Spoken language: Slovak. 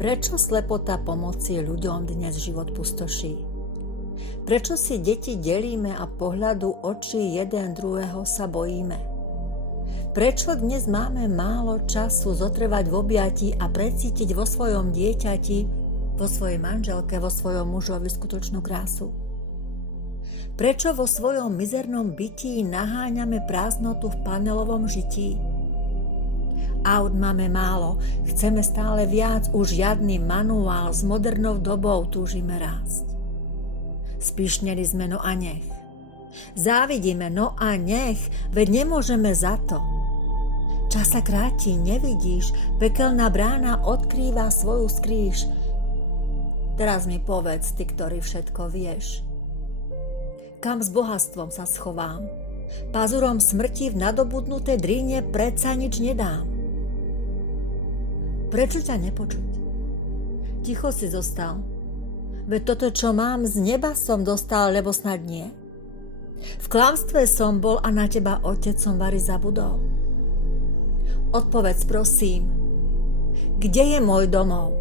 Prečo slepota pomoci ľuďom dnes život pustoší? Prečo si deti delíme a pohľadu očí jeden druhého sa bojíme? Prečo dnes máme málo času zotrvať v objatí a precítiť vo svojom dieťati, vo svojej manželke, vo svojom mužovi skutočnú krásu? Prečo vo svojom mizernom bytí naháňame prázdnotu v panelovom žití? Aut máme málo, chceme stále viac, už žiadny manuál, s modernou dobou túžime rásť. Spíšneli sme, no a nech. Závidíme, no a nech, veď nemôžeme za to. Čas sa kráti, nevidíš, pekelná brána odkrýva svoju skrýš. Teraz mi povedz, ty, ktorý všetko vieš. Kam s bohatstvom sa schovám? Pazurom smrti v nadobudnutej dríne predsa nič nedám. Prečo ťa nepočuť? Ticho si zostal. Veď toto, čo mám, z neba som dostal, lebo snad nie. V klamstve som bol a na teba otec som vari zabudol. Odpovedz, prosím, kde je môj domov?